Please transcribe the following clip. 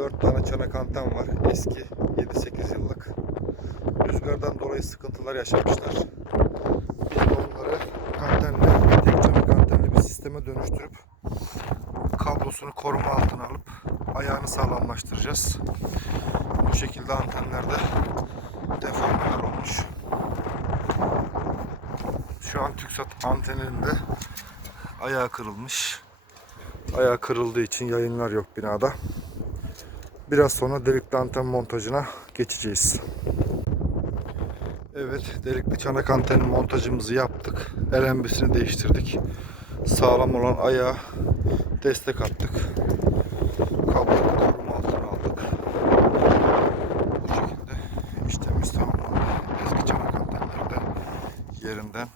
4 tane çanak anten var. Eski 7-8 yıllık. Rüzgardan dolayı sıkıntılar yaşamışlar. Biz onları antenle, tek çanak antenli bir sisteme dönüştürüp kablosunu koruma altına alıp ayağını sağlamlaştıracağız. Bu şekilde antenlerde deformeler olmuş. Şu an TürkSat anteninin de ayağı kırılmış. Ayağı kırıldığı için yayınlar yok binada. Biraz sonra delikli anten montajına geçeceğiz. Evet, delikli çanak antenin montajımızı yaptık. LMB'sini değiştirdik. Sağlam olan ayağa destek attık. Kabloyu koruma altına aldık. Bu şekilde işlemimiz tamamlandı. Eski çanak antenleri de yerinden